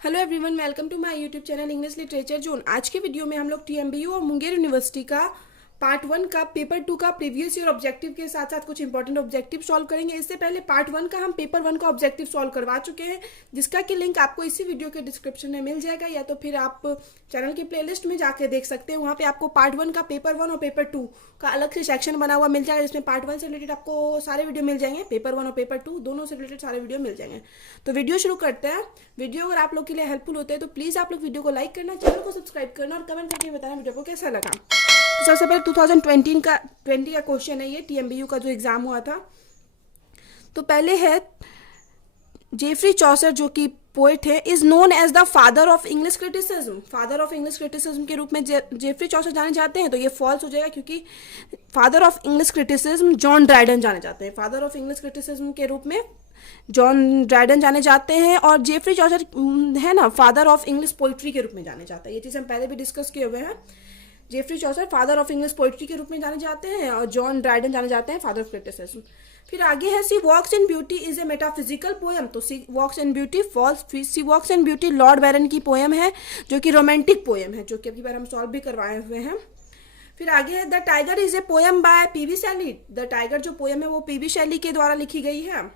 Hello everyone, welcome to my YouTube channel English literature zone. आज के video में हम लोग टीएमबीयू और मुंगेर यूनिवर्सिटी का पार्ट 1 का पेपर 2 का प्रीवियस ईयर ऑब्जेक्टिव के साथ साथ कुछ इंपॉर्टेंट ऑब्जेक्टिव सॉल्व करेंगे। इससे पहले पार्ट 1 का हम पेपर 1 का ऑब्जेक्टिव सॉल्व करवा चुके हैं, जिसका कि लिंक आपको इसी वीडियो के डिस्क्रिप्शन में मिल जाएगा, या तो फिर आप चैनल की प्लेलिस्ट में जाकर देख सकते हैं। वहाँ पे आपको पार्ट 1 का पेपर 1 और पेपर 2 का अलग से सेक्शन बना हुआ मिल जाएगा, जिसमें पार्ट 1 से रिलेटेड आपको सारे वीडियो मिल जाएंगे, पेपर 1 और पेपर 2 दोनों से रिलेटेड सारे वीडियो मिल जाएंगे। तो वीडियो शुरू करते हैं। वीडियो अगर आप लोग के लिए हेल्पफुल होते हैं तो प्लीज़ आप लोग वीडियो को लाइक करना, चैनल को सब्सक्राइब करना और कमेंट करके बताना वीडियो को कैसा लगा। तो सबसे पहले 2020 का क्वेश्चन है ये, टीएमबीयू का जो एग्जाम हुआ था। तो पहले है जेफरी चौसर, जो कि पोएट है, is known as the father of English criticism. Father of English criticism के रूप में जेफरी चौसर जाने जाते हैं, तो ये फॉल्स हो जाएगा, क्योंकि father of English criticism John Dryden जाने जाते हैं। फादर ऑफ इंग्लिश क्रिटिसिज्म के रूप में जॉन ड्राइडन जाने जाते हैं, और जेफरी चौसर है ना, फादर ऑफ इंग्लिश पोइट्री के रूप में जाने जाते हैं। ये चीज़ हम पहले भी डिस्कस किए हुए हैं। Geoffrey Chaucer father of English poetry के रूप में जाने जाते हैं, और जॉन ड्राइडन जाने जाते हैं फादर ऑफ क्रिटिसिज्म। फिर आगे है she walks in beauty is a metaphysical poem. तो she walks in beauty false. She walks in beauty Lord Byron की पोएम है, जो कि रोमांटिक पोएम है, जो कि अभी बार हम सॉल्व भी करवाए हुए हैं। फिर आगे है the Tiger is a poem by PB Shelley. The Tiger जो पोएम है वो पीबी शैली के द्वारा लिखी गई है,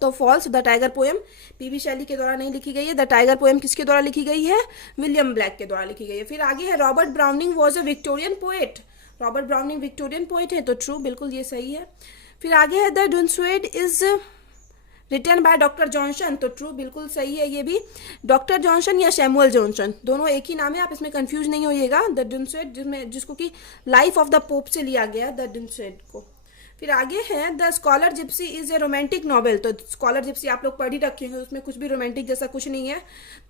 तो false. The Tiger poem PB Shelley के द्वारा नहीं लिखी गई है। द टाइगर पोएम किसके द्वारा लिखी गई है? विलियम ब्लैक के द्वारा लिखी गई है। फिर आगे है Robert browning was a Victorian poet. Robert browning Victorian poet है, तो ट्रू, बिल्कुल ये सही है। फिर आगे है the Dunciad is written by doctor Johnson. तो ट्रू, बिल्कुल सही है ये भी। डॉक्टर जॉनसन या सैमुअल जॉनसन दोनों एक ही नाम है, आप इसमें कंफ्यूज नहीं होइएगा। द डुनस्वेड जिसको कि लाइफ ऑफ द पोप से लिया गया, द डुनस्वेड को। फिर आगे है the scholar gypsy is a romantic novel. तो स्कॉलर जिप्सी आप लोग पढ़ ही रखे हैं, उसमें कुछ भी रोमांटिक जैसा कुछ नहीं है,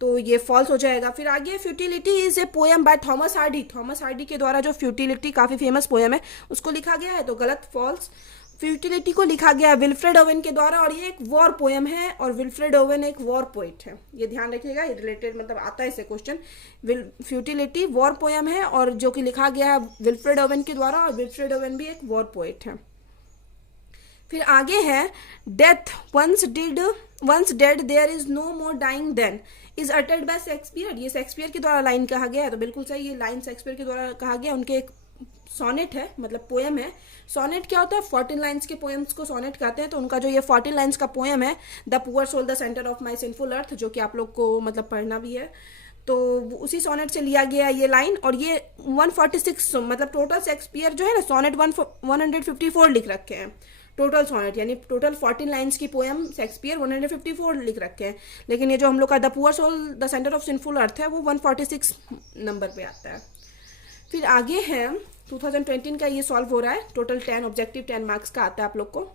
तो ये फॉल्स हो जाएगा। फिर आगे futility is a poem by Thomas Hardy. Thomas Hardy के द्वारा जो फ्यूटिलिटी काफ़ी फेमस पोएम है उसको लिखा गया है, तो गलत, फॉल्स। फ्यूटिलिटी को लिखा गया विल्फ्रेड ओवन के द्वारा, और ये एक वॉर पोएम है, और विल्फ्रेड ओवन एक वॉर पोइट है, ये ध्यान रखिएगा। ये रिलेटेड मतलब आता है इससे क्वेश्चन। फ्यूटिलिटी वॉर पोएम है, और जो कि लिखा गया है विल्फ्रेड ओवन के द्वारा, और विल्फ्रेड ओवन भी एक वॉर पोइट है। फिर आगे है death once dead there is no more dying then is uttered by Shakespeare. ये शेक्सपियर के द्वारा लाइन कहा गया है, तो बिल्कुल सही, ये लाइन शेक्सपियर के द्वारा कहा गया। उनके एक सोनेट है, मतलब पोएम है। सोनेट क्या होता है? 14 लाइन्स के पोएम्स को सोनेट कहते हैं। तो उनका जो ये 14 लाइन्स का पोएम है, the poor soul the centre of my sinful earth, जो कि आप लोग को मतलब पढ़ना भी है, तो उसी सोनेट से लिया गया ये लाइन। और ये 146 मतलब टोटल शेक्सपियर जो है ना, सोनेट 154 लिख रखे हैं टोटल सोनेट, यानी टोटल 14 लाइन्स की पोएम शेक्सपियर 154 लिख रखे हैं। लेकिन ये जो हम लोग का the poor soul the centre of sinful earth है, वो 146 नंबर पे आता है। फिर आगे है 2020 का, ये सॉल्व हो रहा है। टोटल 10 ऑब्जेक्टिव 10 मार्क्स का आता है आप लोग को।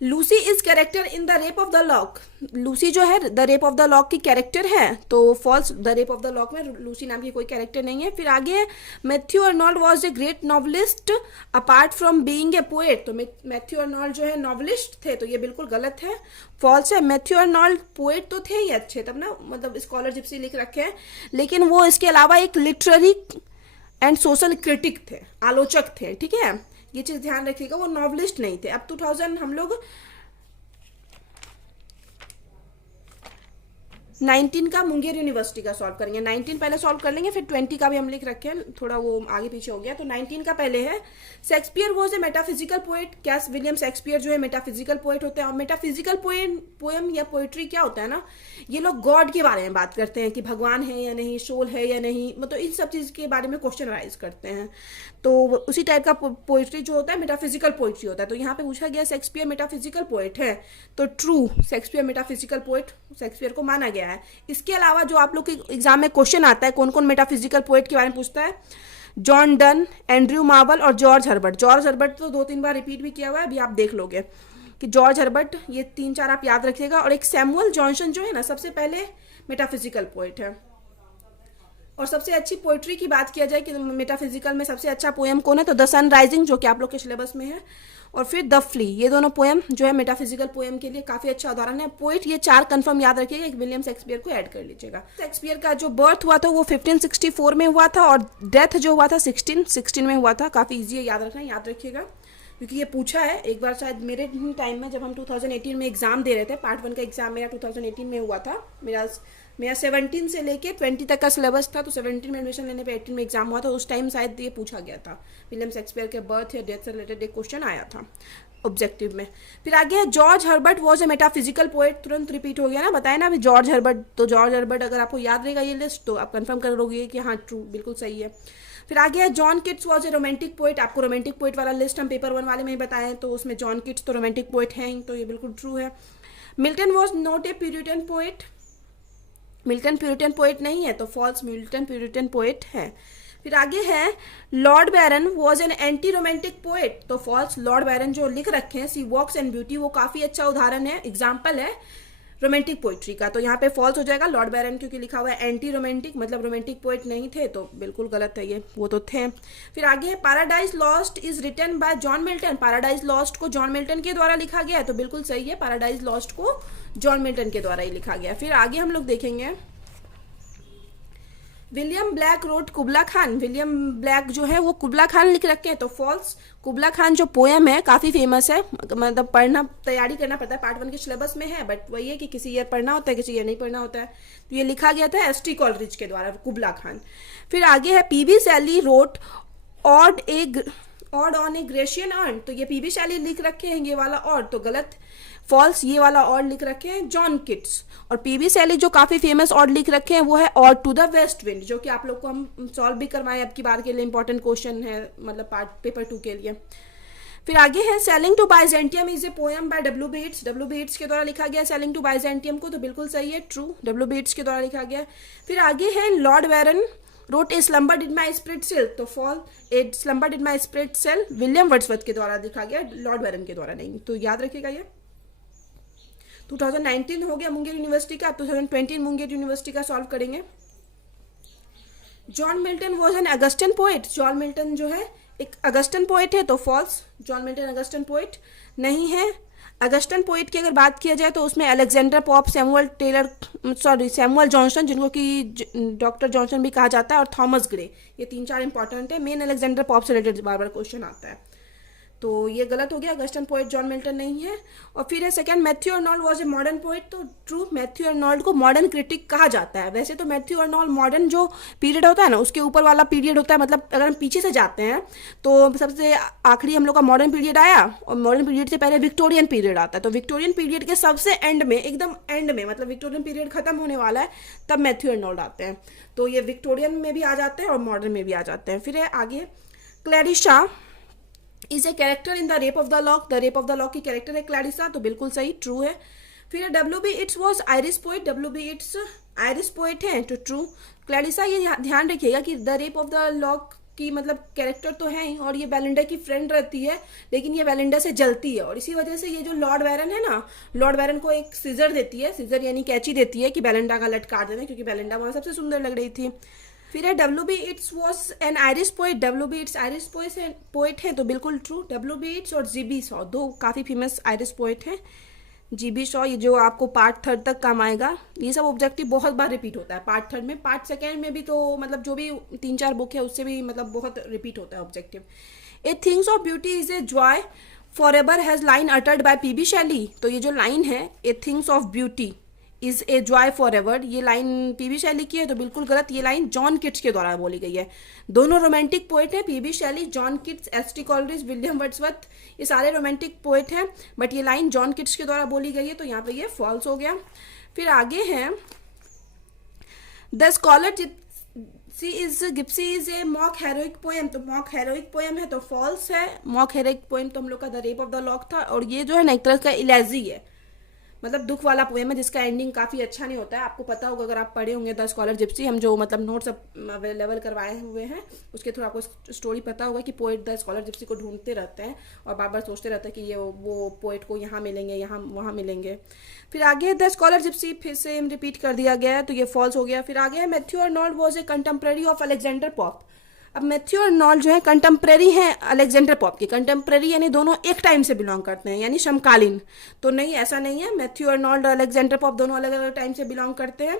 Lucy is character in the rape of the Lock. Lucy जो है the rape of the lock की कैरेक्टर है, तो false. The rape of the Lock में लूसी नाम की कोई कैरेक्टर नहीं है। फिर आगे Matthew Arnold was a great novelist apart from being a poet. तो मैथ्यू अर्नोल्ड जो है नॉवलिस्ट थे, तो ये बिल्कुल गलत है, फॉल्स है। मैथ्यू अर्नोल्ड पोएट तो थे ही अच्छे, तब ना मतलब स्कॉलर जिप्सी लिख रखे हैं, लेकिन वो इसके अलावा एक लिटरेरी एंड सोशल क्रिटिक थे, आलोचक थे, ठीक है, ये चीज ध्यान रखिएगा। वो नॉवलिस्ट नहीं थे। अब 2000 हम लोग 19 का मुंगेर यूनिवर्सिटी का सॉल्व करेंगे। 19 पहले सॉल्व कर लेंगे, फिर 20 का भी हम लिख रखे हैं, थोड़ा वो आगे पीछे हो गया। तो 19 का पहले है Shakespeare was a metaphysical poet. क्या विलियम शेक्सपियर जो है मेटाफिजिकल पोएट होते हैं? और मेटाफिजिकल पोएम या पोएट्री क्या होता है ना, ये लोग गॉड के बारे में बात करते हैं कि भगवान है या नहीं, सोल है या नहीं, मतलब इन सब चीज़ के बारे में क्वेश्चन राइज करते हैं। तो उसी टाइप का पोएट्री जो होता है मेटाफिजिकल पोएट्री होता है। तो यहाँ पे पूछा गया शेक्सपियर मेटाफिजिकल पोएट है, तो true, Shakespeare metaphysical poet Shakespeare को माना गया है। इसके अलावा जो आप लोग के एग्जाम में क्वेश्चन आता है, कौन कौन मेटाफिजिकल पोएट के बारे में पूछता है? जॉन डन, एंड्रयू मार्वल और जॉर्ज हर्बर्ट। जॉर्ज हर्बर्ट तो 2-3 बार रिपीट भी किया हुआ है, अभी आप देख लोगे कि जॉर्ज हर्बर्ट, ये 3-4 आप याद रखिएगा। और एक सैमुअल जॉनसन जो है ना, सबसे पहले मेटाफिजिकल पोएट है। और सबसे अच्छी पोइट्री की बात किया जाए कि मेटाफिजिकल में सबसे अच्छा पोएम कौन है, तो द सन राइजिंग, जो कि आप लोग के सिलेबस में है, और फिर द फ्ली। ये दोनों पोएम जो है मेटाफिजिकल पोएम के लिए काफ़ी अच्छा उदाहरण है। पोइट ये 4 कंफर्म याद रखिएगा, एक विलियम शेक्सपियर को ऐड कर लीजिएगा। शेक्सपियर का जो बर्थ हुआ था वो 1564 में हुआ था, और डेथ जो हुआ था 1616 में हुआ था। काफ़ी ईजी है याद रखना, याद रखिएगा। क्योंकि ये पूछा है एक बार शायद मेरे टाइम में, जब हम 2018 में एग्ज़ाम दे रहे थे, पार्ट 1 का एग्ज़ाम मेरा 2018 में हुआ था। मेरा 17 से लेके 20 तक का सिलेबस था, तो 17 में एडमिशन लेने पे 18 में एग्जाम हुआ था। उस टाइम शायद ये पूछा गया था, विलियम शेक्सपियर के बर्थ या डेथ से रिलेटेड एक क्वेश्चन आया था ऑब्जेक्टिव में। फिर आगे है George Herbert was a metaphysical poet. तुरंत रिपीट हो गया ना, बताया ना अभी जॉर्ज हर्बर्ट। तो जॉर्ज हर्बर्ट अगर आपको याद रहेगा ये लिस्ट तो आप कंफर्म करोगे कि हाँ ट्रू, बिल्कुल सही है। फिर आगे है John Keats was a romantic poet. आपको रोमांटिक पोएट वाला लिस्ट हम पेपर 1 वाले में ही बताएं, तो उसमें जॉन किट्स तो रोमांटिक पोएट हैं, तो ये बिल्कुल ट्रू है। Milton was not a Puritan poet. Milton Puritan poet नहीं है, तो फॉल्स, मिल्टन प्यूरिटन पोएट है। फिर आगे है Lord Byron was an anti romantic poet. तो फॉल्स, लॉर्ड बैरन जो लिख रखे हैं सी वॉक्स एंड ब्यूटी, वो काफ़ी अच्छा उदाहरण है, एग्जाम्पल है रोमांटिक पोइट्री का। तो यहाँ पे फॉल्स हो जाएगा लॉर्ड बैरन, क्योंकि लिखा हुआ है एंटी रोमांटिक, मतलब रोमांटिक पोएट नहीं थे, तो बिल्कुल गलत है ये, वो तो थे। फिर आगे है Paradise Lost is written by John Milton. Paradise Lost को जॉन मिल्टन के द्वारा लिखा गया है, तो बिल्कुल सही है, पैराडाइज लॉस्ट को जॉन मिल्टन के द्वारा ही लिखा गया। फिर आगे हम लोग देखेंगे William black rot कुबला Khan. William black जो है वो कुबला खान लिख रखे हैं, तो फॉल्स। कुबला खान जो पोएम है काफ़ी फेमस है, मतलब पढ़ना, तैयारी करना पड़ता है, पार्ट 1 के सिलेबस में है, बट वही है कि किसी ईयर पढ़ना होता है, किसी ईयर नहीं पढ़ना होता है। तो ये लिखा गया था एस टी कॉलरिज के द्वारा, कुबला खान। फिर आगे है PB Shelley wrote Ode on a Grecian Urn. तो ये पीबी शैली लिख रखे हैं ये वाला ऑड, तो गलत, फॉल्स, ये वाला ऑड लिख रखे हैं जॉन किट्स। और पीबी शैली जो काफ़ी फेमस ऑड लिख रखे हैं वो है Ode to the West Wind, जो कि आप लोग को हम सॉल्व भी करवाएं अब की बार के लिए, इंपॉर्टेंट क्वेश्चन है, मतलब पार्ट पेपर 2 के लिए। फिर आगे है selling to Byzantium is a poem by W B Yeats. W B Yeats के द्वारा लिखा गया सेलिंग टू बाइजेंटियम को, तो बिल्कुल सही है, ट्रू, डब्ल्यू बी येट्स के द्वारा लिखा गया। फिर आगे है Lord Byron wrote a slumber did my spirit seal. तो false, a slumber did my spirit seal William Wordsworth के द्वारा लिखा गया, लॉर्ड बैरन के द्वारा नहीं, तो याद रखिएगा ये। 2019 हो गया मुंगेर यूनिवर्सिटी का, 2020 मुंगेर यूनिवर्सिटी का सॉल्व करेंगे। John Milton was an Augustan poet. John Milton जो है एक अगस्टन पोएट है, तो false, John Milton Augustan poet नहीं है। अगस्टन पोएट की अगर बात किया जाए तो उसमें अलेक्जेंडर पॉप, सैमुअल जॉनसन, जिनको कि डॉक्टर जॉनसन भी कहा जाता है, और थॉमस ग्रे, ये 3-4 इंपॉर्टेंट है। मेन अलेक्जेंडर पॉप से रिलेटेड बार बार क्वेश्चन आता है, तो ये गलत हो गया, अगस्टन पोएट जॉन मिल्टन नहीं है। और फिर है second, Matthew Arnold was a modern poet. तो ट्रू, मैथ्यू अर्नोल्ड को मॉडर्न क्रिटिक कहा जाता है। वैसे तो मैथ्यू अर्नोल्ड मॉडर्न जो पीरियड होता है ना, उसके ऊपर वाला पीरियड होता है, मतलब अगर हम पीछे से जाते हैं तो सबसे आखिरी हम लोग का मॉडर्न पीरियड आया, और मॉडर्न पीरियड से पहले विक्टोरियन पीरियड आता है। तो विक्टोरियन पीरियड के सबसे एंड में, एकदम एंड में, मतलब विक्टोरियन पीरियड खत्म होने वाला है, तब मैथ्यू अर्नोल्ड आते हैं। तो ये विक्टोरियन में भी आ जाते हैं और मॉडर्न में भी आ जाते हैं। फिर है आगे Clarissa is a character in the rape of the lock. The rape of the lock की कैरेक्टर है क्लैरिसा, तो बिल्कुल सही, ट्रू है। फिर W B Yeats was Irish poet. W B Yeats Irish poet है, तो ट्रू। क्लैरिसा, ये ध्यान रखिएगा कि the rape of the lock की मतलब कैरेक्टर तो है ही, और ये बेलिंडा की फ्रेंड रहती है, लेकिन ये बेलिंडा से जलती है, और इसी वजह से ये जो लॉर्ड बैरन है ना, लॉर्ड बैरन को एक सीजर देती है, सीजर यानी कैंची देती है कि बेलिंडा का लट काट देना, क्योंकि बेलिंडा वहाँ सबसे सुंदर लग रही थी। फिर है W B Yeats was an Irish poet. W B Yeats Irish poet है, तो बिल्कुल ट्रू। डब्ल्यू बी येट्स और जी बी शॉ, दो काफ़ी फेमस आयरिश पोएट हैं। जी बी शॉ, ये जो आपको पार्ट 3 तक काम आएगा, ये सब ऑब्जेक्टिव बहुत बार रिपीट होता है, पार्ट 3 में, पार्ट 2 में भी, तो मतलब जो भी 3-4 बुक है उससे भी मतलब बहुत रिपीट होता है objective. A things of beauty is a joy for ever has line uttered by PB Shelley. तो ये जो लाइन है, a things of beauty is a joy for ever, ये लाइन पीबी शैली की है, तो बिल्कुल गलत, ये लाइन जॉन किट्स के द्वारा बोली गई है। दोनों रोमांटिक पोएट हैं, PB Shelley, John Keats, S T Coleridge, William Wordsworth, ये सारे रोमांटिक पोएट हैं, बट ये लाइन जॉन किट्स के द्वारा बोली गई है, तो यहाँ पे ये फॉल्स हो गया। फिर आगे है the scholar gypsy is a mock heroic poem. तो मॉक हेरोइक पोएम है, तो फॉल्स है। मॉक हेरोइक पोएम तो हम लोग का the rape of the lock था, और ये जो है ना एक तरह का इलेजी है, मतलब दुख वाला पोएम है, जिसका एंडिंग काफ़ी अच्छा नहीं होता है। आपको पता होगा अगर आप पढ़े होंगे द स्कॉलर जिप्सी, हम जो मतलब नोट्स अवेलेबल करवाए हुए हैं, उसके थ्रू आपको स्टोरी पता होगा कि पोएट द स्कॉलर जिप्सी को ढूंढते रहते हैं और बार बार सोचते रहते हैं कि ये वो पोएट को यहाँ मिलेंगे, यहाँ वहाँ मिलेंगे। फिर आगे द स्कॉलर जिप्सी फिर से रिपीट कर दिया गया है, तो ये फॉल्स हो गया। फिर आगे है Matthew Arnold was A contemporary of Alexander pop. अब मैथ्यू और नॉल जो है कंटेम्प्रेरी हैं अलेक्जेंडर पॉप के। कंटेम्प्रेरी यानी दोनों एक टाइम से बिलोंग करते हैं, यानी समकालीन। तो नहीं, ऐसा नहीं है। मैथ्यू और नॉल और अलेक्जेंडर पॉप दोनों अलग अलग टाइम से बिलोंग करते हैं।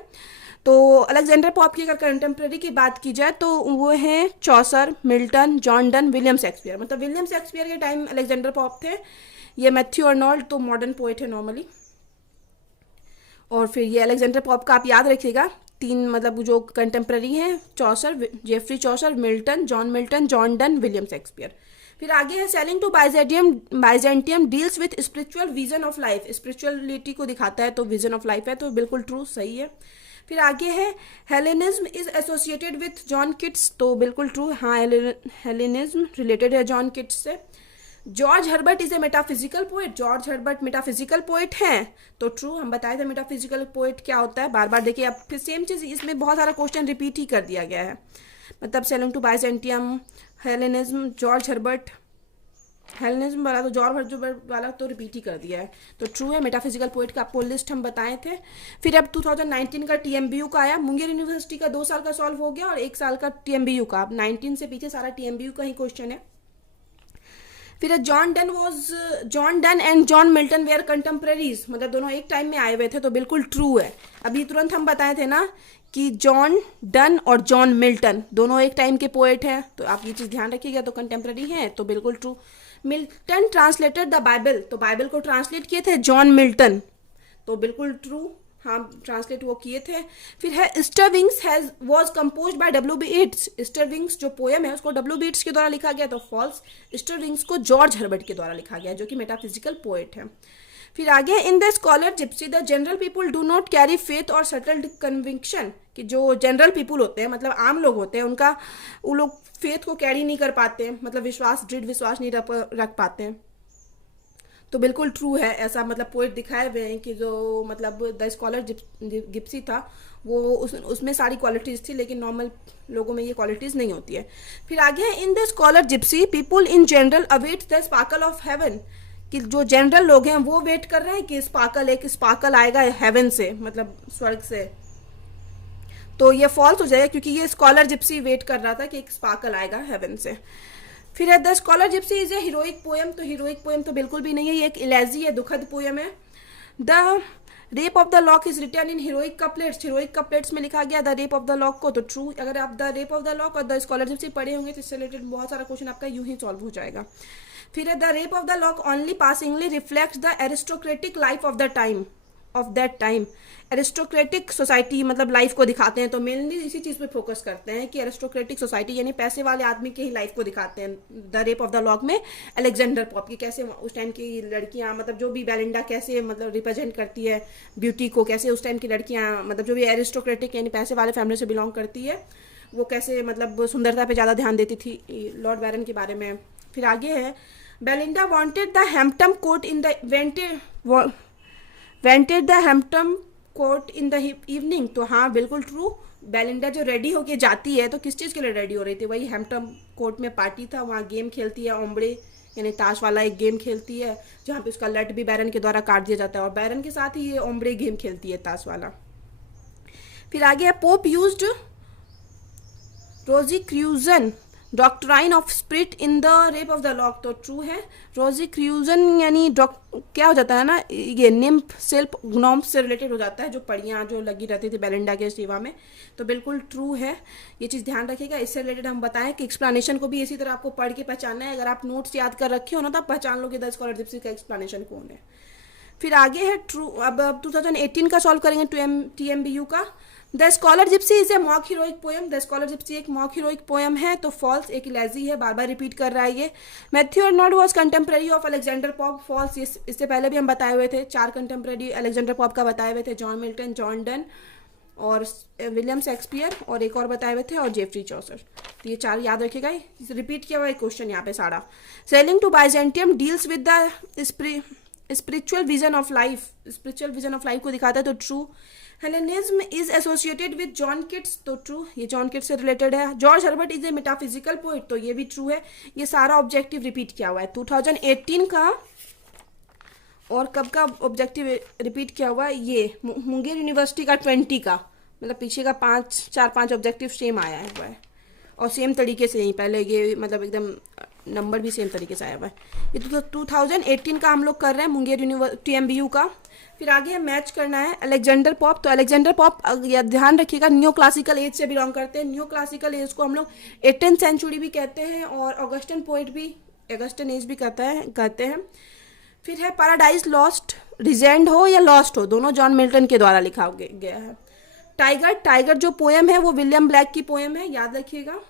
तो अलेक्जेंडर पॉप की अगर कंटेम्प्रेरी की बात की जाए तो वो हैं Chaucer, Milton, John Donne, William Shakespeare. मतलब विलियम शेक्सपियर के टाइम अलेक्जेंडर पॉप थे। ये मैथ्यू और नॉल तो मॉडर्न पोएट है नॉर्मली। और फिर ये अलेक्जेंडर पॉप का आप याद रखिएगा, तीन मतलब जो कंटेम्प्रेरी हैं, Chaucer, Geoffrey Chaucer, Milton, John Donne, William Shakespeare. फिर आगे है selling to Byzantium deals with spiritual vision of life. Spirituality को दिखाता है तो विजन ऑफ लाइफ है, तो बिल्कुल ट्रू, सही है। फिर आगे है Hellenism is associated with John Keats. तो बिल्कुल ट्रू, हाँ, हेलेनिज्म रिलेटेड है जॉन किट्स से। George Herbert is a metaphysical poet. George Herbert metaphysical poet हैं, तो ट्रू, हम बताए थे मेटाफिजिकल पोएट क्या होता है। बार बार देखिए, अब फिर सेम चीज़, इसमें बहुत सारा क्वेश्चन रिपीट ही कर दिया गया है। मतलब Sailing to Byzantium, Hellenism, George Herbert. Hellenism वाला तो जॉर्ज हर्बर्ट वाला तो रिपीट ही कर दिया है, तो ट्रू है। मेटाफिजिकल पोएट का आपको लिस्ट हम बताए थे। फिर अब 2019 का टीएमबीयू का आया। मुंगेर यूनिवर्सिटी का 2 साल का सॉल्व हो गया और 1 साल का टीएमबीयू का। अब 19 से पीछे सारा टीएमबीयू का ही क्वेश्चन है। फिर John Donne and John Milton were contemporaries. मतलब दोनों एक टाइम में आए हुए थे, तो बिल्कुल ट्रू है। अभी तुरंत हम बताए थे ना कि जॉन डन और जॉन मिल्टन दोनों एक टाइम के पोएट हैं, तो आप ये चीज़ ध्यान रखिएगा, तो कंटेम्प्रेरी हैं, तो बिल्कुल true. Milton translated the Bible. तो बाइबल को ट्रांसलेट किए थे जॉन मिल्टन, तो बिल्कुल ट्रू, हाँ, ट्रांसलेट वो किए थे। फिर है stirrings was compose by W B Yeats. Stirrings जो पोएम है उसको डब्ल्यू बी येट्स के द्वारा लिखा गया, तो फॉल्स। स्टरविंग्स को जॉर्ज हर्बर्ट के द्वारा लिखा गया, जो कि मेटाफिजिकल पोएट है। फिर आगे इन the scholar Gypsy the general people do not carry faith और सेटल्ड कन्विक्शन। कि जो जनरल पीपुल होते हैं, मतलब आम लोग होते हैं, उनका वो लोग फेथ को कैरी नहीं कर पाते, मतलब विश्वास, दृढ़ विश्वास नहीं रख पाते हैं, तो बिल्कुल ट्रू है। ऐसा मतलब पोएट दिखाए हुए हैं कि जो मतलब द स्कॉलर जिप्सी था, वो उसमें सारी क्वालिटीज़ थी, लेकिन नॉर्मल लोगों में ये क्वालिटीज़ नहीं होती है। फिर आगे है in the scholar Gypsy people in general await the sparkle of haven. कि जो जनरल लोग हैं वो वेट कर रहे हैं कि एक स्पार्कल आएगा हेवन से, मतलब स्वर्ग से। तो ये फॉल्स हो जाएगा, क्योंकि ये स्कॉलर जिप्सी वेट कर रहा था कि एक स्पार्कल आएगा हेवन से। फिर है the scholar gypsy is A heroic poem. तो हीरोइक पोएम तो बिल्कुल भी नहीं है, ये एक इलेजी है, दुखद पोएम है। The rape of the lock is return in heroic couplets. Heroic couplets में लिखा गया the rape of the lock को, तो ट्रू। अगर आप the rape of the lock और द स्कॉलर जिप्सी पढ़े होंगे तो इससे रिलेटेड बहुत सारा क्वेश्चन आपका यूं ही सॉल्व हो जाएगा। फिर है the rape of the lock only passingly reflects the aristocratic life of that time. Aristocratic society मतलब लाइफ को दिखाते हैं, तो मेनली इसी चीज़ पे फोकस करते हैं कि एरिस्टोक्रेटिक सोसाइटी यानी पैसे वाले आदमी के ही लाइफ को दिखाते हैं। The rape of the Lock में अलेक्जेंडर पॉप की कैसे उस टाइम की लड़कियां, मतलब जो भी बेलिंडा कैसे मतलब रिप्रेजेंट करती है ब्यूटी को, कैसे उस टाइम की लड़कियां, मतलब जो भी एरिस्टोक्रेटिक यानी पैसे वाले फैमिली से बिलोंग करती है, वो कैसे मतलब सुंदरता पे ज़्यादा ध्यान देती थी, लॉर्ड बैरन के बारे में। फिर आगे है Belinda wanted the Hampton Court in the wanted the Hampton Court in the evening. तो हाँ, बिल्कुल ट्रू। बेलिंडा जो रेडी होके जाती है, तो किस चीज़ के लिए रेडी हो रही थी? वही हैम्पटन कोर्ट में पार्टी था, वहाँ गेम खेलती है, ओम्बड़े यानी ताश वाला एक गेम खेलती है, जहाँ पे उसका लट भी बैरन के द्वारा काट दिया जाता है, और बैरन के साथ ही ये ओम्बड़े गेम खेलती है, ताश वाला। फिर आगे है Pope used Rosicrucian doctrine of spirit in the rape of the lock. तो ट्रू है। रोजीक्रूजन यानी क्या हो जाता है ना, ये निम्फ शिल्प ग्नोम से रिलेटेड हो जाता है, जो पड़ियाँ जो लगी रहती थी बेलिंडा के सेवा में, तो बिल्कुल ट्रू है। ये चीज़ ध्यान रखिएगा। इससे रिलेटेड हम बताएं कि एक्सप्लेनेशन को भी इसी तरह आपको पढ़ के पहचानना है। अगर आप नोट्स याद कर रखे हो ना, तो आप पहचान लो कि द स्कॉलर जिप्सी का एक्सप्लेनेशन कौन है। फिर आगे है ट्रू। अब 2018 का सॉल्व करेंगे TMBU का। The scholar gypsy is a mock heroic poem. The scholar Gipsy एक मॉक हीरोइक पोएम है, तो फॉल्स, एक इलेजी है, बार बार रिपीट कर रहा है ये। Matthew Arnold was contemporary of Alexander Pope. False, इससे पहले भी हम बताए हुए थे, 4 कंटेम्प्रेरी अलेक्जेंडर पॉप का बताए हुए थे, जॉन मिल्टन, जॉन डन और विलियम शेक्सपियर, और एक और बताए हुए थे, और जेफरी चौसर। तो ये 4 याद रखिएगा, रिपीट किया हुआ एक क्वेश्चन यहाँ पे सारा। Sailing to Byzantium deals with the spiritual vision of life को दिखाता है, तो true. Hellenism is associated with John Keats, तो ट्रू, ये जॉन किट्स से रिलेटेड है। George Herbert is a metaphysical poet, तो ये भी ट्रू है। ये सारा ऑब्जेक्टिव रिपीट किया हुआ है 2018 का, और कब का ऑब्जेक्टिव रिपीट किया हुआ है? ये मुंगेर यूनिवर्सिटी का 20 का, मतलब पीछे का 4-5 ऑब्जेक्टिव सेम आया हुआ है। और सेम तरीके से ही पहले ये मतलब एकदम नंबर भी सेम तरीके से आया हुआ है। ये तो 2018 का हम लोग कर रहे हैं मुंगेर यूनिवर्सिटी TMBU का। फिर आगे है मैच करना है अलेक्जेंडर पॉप। तो अलेक्जेंडर पॉप ध्यान रखिएगा न्यू क्लासिकल एज से बिलोंग करते हैं। न्यू क्लासिकल एज को हम लोग 18th सेंचुरी भी कहते हैं और ऑगस्टन पोइट भी, ऑगस्टन एज भी कहते हैं। फिर है पैराडाइज लॉस्ट, रिजेंड हो या लॉस्ट हो, दोनों जॉन मिल्टन के द्वारा लिखा गया है। टाइगर, टाइगर जो पोएम है वो विलियम ब्लैक की पोएम है, याद रखिएगा।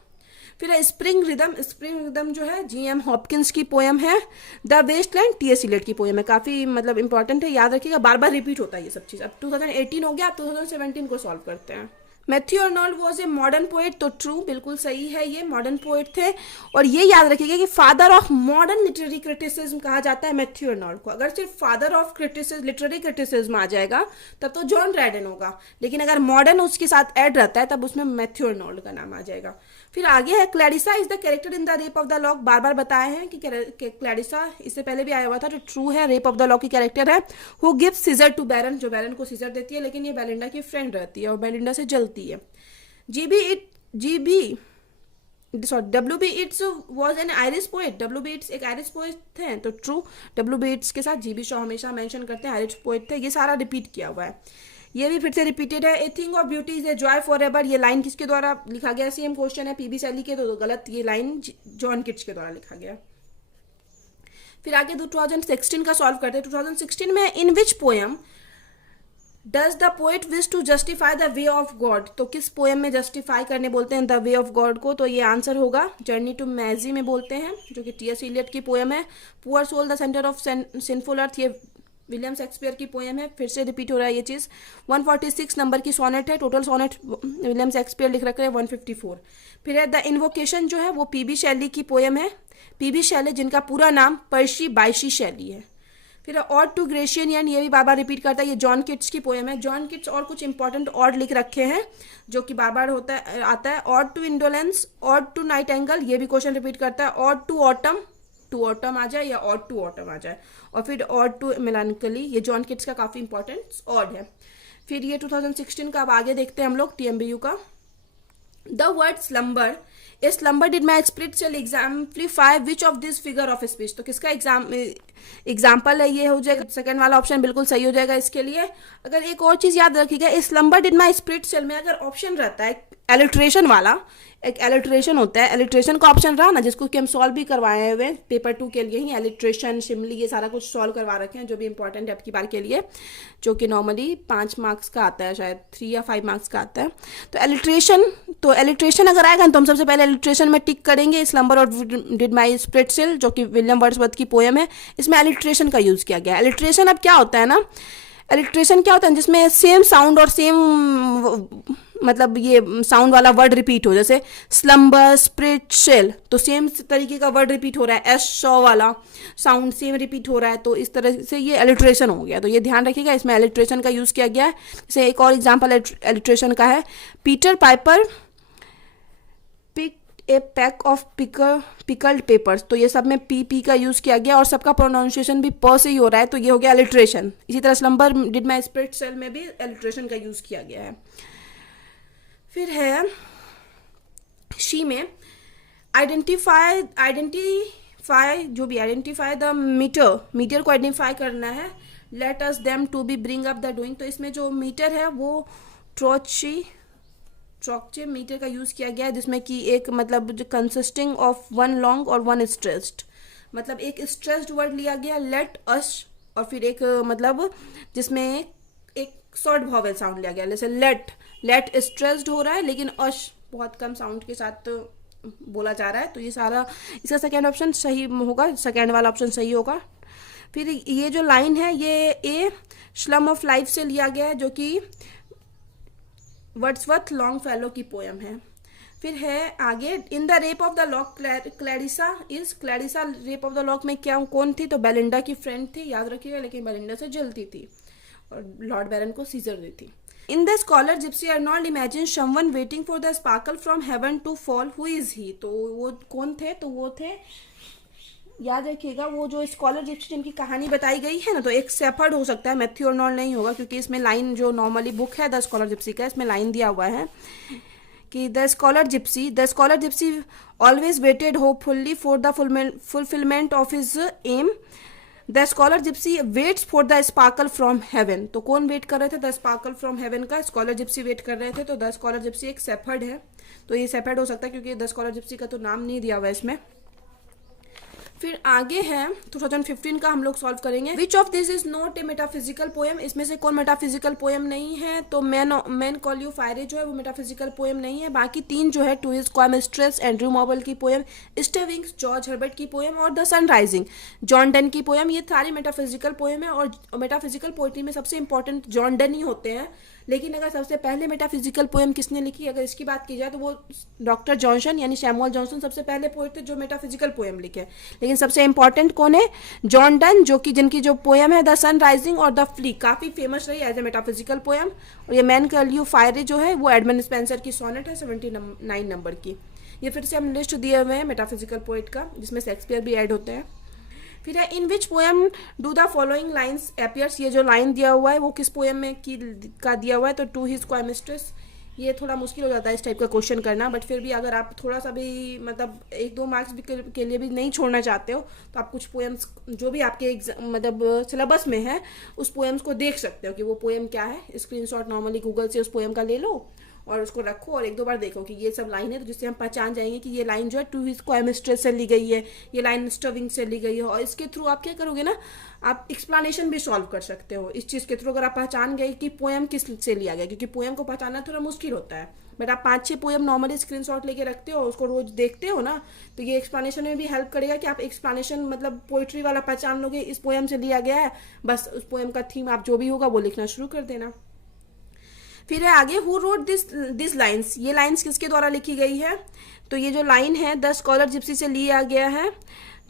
फिर है स्प्रिंग रिदम, स्प्रिंग रिदम जो है GM हॉपकिंस की पोएम है। द वेस्टलैंड TS इलियट की पोएम है, काफ़ी मतलब इंपॉर्टेंट है, याद रखिएगा, बार बार रिपीट होता है ये सब चीज़। अब 2018 हो गया, अब 2017 को सॉल्व करते हैं। Matthew Arnold was a modern poet, तो ट्रू, बिल्कुल सही है, ये मॉडर्न पोएट थे। और ये याद रखिएगा कि father of modern literary criticism कहा जाता है मैथ्यू अर्नोल्ड को। अगर सिर्फ father of criticism, literary criticism आ जाएगा तब तो जॉन ड्रैडन होगा, लेकिन अगर मॉडर्न उसके साथ ऐड रहता है तब उसमें मैथ्यू अर्नोल्ड का नाम आ जाएगा। फिर आगे है Clarissa is the character in the rape of the lock. बार बार बताए हैं कि क्लैरिसा, इससे पहले भी आया हुआ था, तो ट्रू है, रेप ऑफ द लॉक की कैरेक्टर है। हु गिव्स सीजर टू बैरन, जो बैरन को सीजर देती है, लेकिन ये बेलिंडा की फ्रेंड रहती है और बेलिंडा से जलती है। WB Yeats was an Irish poet. WB Yeats एक आयरिश पोएट थे, तो ट्रू, WB Yeats के साथ GB शॉ हमेशा मेंशन करते हैं, आयरिश पोएट थे। ये सारा रिपीट किया हुआ है, ये भी फिर से रिपीटेड है। A thing of beauty is a joy for ever, ये लाइन किसके द्वारा लिखा गया? सेम क्वेश्चन है PB शैली के, तो गलत, ये लाइन जॉन किट्स के द्वारा लिखा गया। फिर आगे 2016 का सॉल्व करते हैं। 2016 में in which poem does the poet wish to justify the way of God, तो किस पोएम में जस्टिफाई करने बोलते हैं द वे ऑफ गॉड को? तो ये आंसर होगा जर्नी टू मैजी में बोलते हैं, जो कि TS इलियट की पोएम है। Poor soul the centre of sinful earth, ये विलियम शेक्सपियर की पोएम है। फिर से रिपीट हो रहा है ये चीज़। 146 नंबर की सोनेट है, टोटल सोनेट विलियम शेक्सपियर लिख रखे हैं 154। फिर है द इन्वोकेशन, जो है वो PB शैली की पोएम है। PB शैली जिनका पूरा नाम पर्शी बायशी शैली है। फिर ऑड टू ग्रेशियन, ये भी बार बार रिपीट करता है, ये जॉन किट्स की पोएम है। जॉन किट्स और कुछ इंपॉर्टेंट ऑड लिख रखे हैं जो कि बार बार आता है। Ode to Indolence, Ode to Nightingale, ये भी क्वेश्चन रिपीट करता है। ऑड टू ऑटम आ जाए या ऑड टू ऑटम आ जाए। और फिर ऑड टू मेलानकली, ये जॉन किट्स का काफ़ी इंपॉर्टेंट ऑड है। फिर ये 2016 का अब आगे देखते हैं हम लोग TMBU का। The word slumber, a slumber did my spirit seal exemplify which of this figure of speech, तो किसका एग्जाम्पल है? ये हो जाएगा सेकंड वाला ऑप्शन, बिल्कुल सही हो जाएगा इसके लिए। अगर एक और चीज़ याद रखिएगा, ए स्लम्बर डिड माई स्पिरिट शैल में अगर ऑप्शन रहता है एलिट्रेशन वाला, एक एलिट्रेशन होता है, एलिट्रेशन का ऑप्शन रहा ना, जिसको कि हम सॉल्व भी करवाए हुए पेपर 2 के लिए ही, एलिट्रेशन, शिमली, ये सारा कुछ सॉल्व करवा रखे हैं, जो भी इंपॉर्टेंट है आपकी बार के लिए, जो कि नॉर्मली 5 मार्क्स का आता है, शायद 3 या 5 मार्क्स का आता है। तो एलिट्रेशन अगर आएगा तो हम सबसे पहले एलिट्रेशन में टिक करेंगे स्लम्बर और डिड माई स्पिरिट शैल, जो कि विलियम वर्ड्सवर्थ की पोएम है। इसमें एलिट्रेशन का यूज़ किया गया है। एलिट्रेशन अब क्या होता है ना, एलिट्रेशन क्या होता है, जिसमें सेम साउंड और सेम मतलब ये साउंड वाला वर्ड रिपीट हो, जैसे स्लम्बर, स्पिरिट शैल, तो सेम तरीके का वर्ड रिपीट हो रहा है, एस शॉ वाला साउंड सेम रिपीट हो रहा है, तो इस तरह से ये एलिट्रेशन हो गया। तो ये ध्यान रखिएगा, इसमें एलिट्रेशन का यूज़ किया गया है। जैसे एक और एग्जांपल एलिट्रेशन का है, Peter Piper picked A pack of pickled papers, तो ये सब में पी का यूज़ किया गया और सबका प्रोनाउंसिएशन भी प से ही हो रहा है, तो ये हो गया एलिट्रेशन। इसी तरह स्लम्बर डिड माई स्पिरिट शैल में भी एलिट्रेशन का यूज़ किया गया है। फिर है शी में आइडेंटिफाई जो भी आइडेंटिफाई द मीटर को आइडेंटिफाई करना है। Let us them to be bring up the doing, तो इसमें जो मीटर है वो ट्रॉक्चे मीटर का यूज़ किया गया है, जिसमें कि एक मतलब जो कंसिस्टिंग ऑफ 1 लॉन्ग और 1 स्ट्रेस्ड, मतलब एक स्ट्रेस्ड वर्ड लिया गया लेट अस, और फिर एक मतलब जिसमें एक शॉर्ट वॉवेल साउंड लिया गया, जैसे लेट स्ट्रेस्ड हो रहा है लेकिन अश बहुत कम साउंड के साथ बोला जा रहा है, तो ये सारा इसका सेकेंड ऑप्शन सही होगा, सेकेंड वाला ऑप्शन सही होगा। फिर ये जो लाइन है ये ए स्लम ऑफ लाइफ से लिया गया है, जो कि वर्ड्सवर्थ लॉन्गफेलो की पोएम है। फिर है आगे इन the rape of the lock Clarissa rape of the Lock में क्या कौन थी? तो बेलिंडा की फ्रेंड थी, याद रखिएगा, लेकिन बेलिंडा से जलती थी और लॉर्ड बैरन को सीजर दी थी। In the scholar Gipsy Arnold imagine someone waiting for the sparkle from heaven to fall, who is he? तो वो कौन थे? तो वो थे, याद रखिएगा, वो जो स्कॉलर जिप्सी जिनकी कहानी बताई गई है ना, तो एक शेफर्ड हो सकता है, मैथ्यू अर्नोल्ड नहीं होगा, क्योंकि इसमें लाइन जो नॉर्मली बुक है द स्कॉलर जिप्सी का, इसमें लाइन दिया हुआ है कि the scholar Gipsy always waited hopefully for the fulfilment of his aim. The scholar Gipsy waits for the sparkle from heaven. तो कौन वेट कर रहे थे? द स्पार्कल फ्रॉम हेवन का स्कॉलर जिप्सी वेट कर रहे थे। तो द स्कॉलर जिप्सी एक सेफर्ड है, तो ये सेफर्ड हो सकता है क्योंकि द स्कॉलर जिप्सी का तो नाम नहीं दिया हुआ है इसमें। फिर आगे है 2015 का हम लोग सॉल्व करेंगे। विच of this is not a metaphysical poem? इसमें से कौन मेटाफिजिकल पोएम नहीं है? तो मैन कॉल यू फायरे जो है वो मेटाफिजिकल पोएम नहीं है। बाकी तीन जो है to his coy mistress Andrew Marvell की पोएम, स्टेविंग्स जॉर्ज हर्बर्ट की पोएम और the Sun Rising John Donne की पोएम, ये सारी मेटाफिजिकल पोएम है। और मेटाफिजिकल पोइट्री में सबसे इंपॉर्टेंट जॉन डन ही होते हैं। लेकिन अगर सबसे पहले मेटाफिजिकल पोएम किसने लिखी, अगर इसकी बात की जाए तो वो डॉक्टर जॉनसन यानी सैमुअल जॉनसन सबसे पहले पोएट थे जो मेटाफिजिकल पोएम लिखे। लेकिन सबसे इंपॉर्टेंट कौन है? जॉन डन, जो कि जिनकी जो पोएम है द सन राइजिंग और द फ्ली काफ़ी फेमस रही एज ए मेटाफिजिकल पोएम। और ये मैन कॉल यू फायरे जो है वो एडमंड स्पेंसर की सोनेट है 79 नंबर की। ये फिर से हम लिस्ट दिए हुए हैं मेटाफिजिकल पोएट का, जिसमें शेक्सपियर भी ऐड होते हैं। फिर है in which poem do the following lines appears. ये जो लाइन दिया हुआ है वो किस पोएम में का दिया हुआ है? तो टू हिज क्वामिस्ट्रेस। ये थोड़ा मुश्किल हो जाता है इस टाइप का क्वेश्चन करना, बट फिर भी अगर आप थोड़ा सा भी मतलब 1-2 मार्क्स भी के लिए भी नहीं छोड़ना चाहते हो तो आप कुछ पोएम्स जो भी आपके मतलब सिलेबस में है उस पोएम्स को देख सकते हो कि वो पोएम क्या है। स्क्रीनशॉट नॉर्मली गूगल से उस पोएम का ले लो और उसको रखो और 1-2 बार देखो कि ये सब लाइन है, तो जिससे हम पहचान जाएंगे कि ये लाइन जो है टू हिज क्वामिस्ट्रेस से ली गई है, ये लाइन स्टविंग से ली गई है। और इसके थ्रू आप क्या करोगे ना, आप एक्सप्लेनेशन भी सॉल्व कर सकते हो इस चीज़ के थ्रू, अगर आप पहचान गए कि पोएम किस से लिया गया। क्योंकि पोएम को पहचानना थोड़ा मुश्किल होता है, बट आप 5-6 पोएम नॉर्मली स्क्रीनशॉट लेके रखते हो, उसको रोज देखते हो ना, तो ये एक्सप्लेनेशन में भी हेल्प करेगा कि आप एक्सप्लेनेशन मतलब पोइट्री वाला पहचान लोगे इस पोएम से लिया गया है। बस उस पोएम का थीम आप जो भी होगा वो लिखना शुरू कर देना। फिर है आगे हु रोट दिस लाइन्स। ये लाइन्स किसके द्वारा लिखी गई है? तो ये जो लाइन है द स्कॉलर जिप्सी से लिया गया है,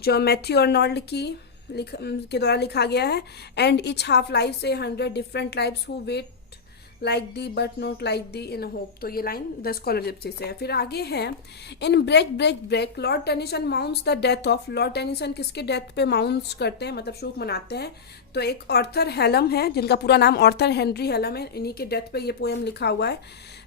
जो मैथ्यू अर्नोल्ड के द्वारा लिखा गया है। एंड इच हाफ लाइफ से 100 different lives who wait like thee but not like thee in hope. तो ये लाइन द स्कॉलर जिप्सी से है। फिर आगे है in break break break Lord Tennyson mourns the death of. Lord Tennyson किसके death पे माउंट्स करते हैं, मतलब शोक मनाते हैं? तो एक ऑर्थर हेलम है जिनका पूरा नाम ऑर्थर हेनरी हेलम है, इन्हीं के डेथ पे ये पोएम लिखा हुआ है।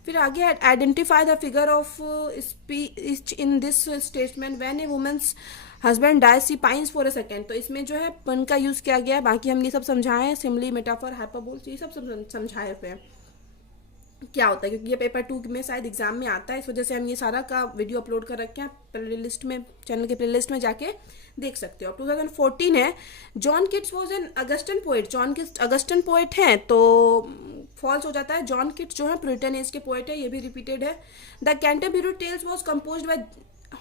फिर आगे identify the figure of speech in this statement when a woman's husband dies she pines for a second. तो इसमें जो है पन का यूज किया गया है, बाकी हम ये सब समझाए हैं, सिमली मेटाफर हाइपरबोल ये सब समझाए हुए हैं क्या होता है, क्योंकि ये पेपर 2 में शायद एग्जाम में आता है, इस वजह से हम ये सारा का वीडियो अपलोड कर रखे हैं। प्ले लिस्ट में, चैनल के प्ले लिस्ट में जाके देख सकते हो। 2014 है John Keats was an Augustan poet. John Keats Augustan poet हैं तो फॉल्स हो जाता है। जॉन किट्स जो है प्यूरिटन एज के पोएट है, ये भी रिपीटेड है। The Canterbury Tales was composed by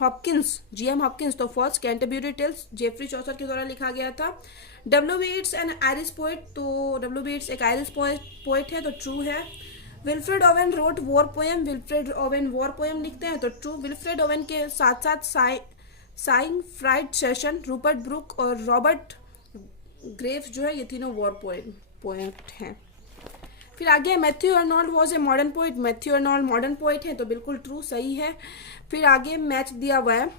Hopkins, GM Hopkins, तो false. Canterbury Tales Geoffrey Chaucer के द्वारा लिखा गया था। W.B. Yeats N Irish poet, तो W.B. Yeats एक आयरिश पोएट है, तो ट्रू है। Wilfred Owen wrote war poem. Wilfred Owen war poem लिखते हैं, तो ट्रू। विल्फ्रेड ओवेन के साथ साथ Siegfried Sassoon, Rupert Brooke और रॉबर्ट ग्रेव्स जो है ये तीनों वॉर पोएट हैं। फिर आगे Matthew Arnold was a modern poet. Matthew Arnold modern poet है, तो बिल्कुल ट्रू, सही है। फिर आगे मैच दिया हुआ है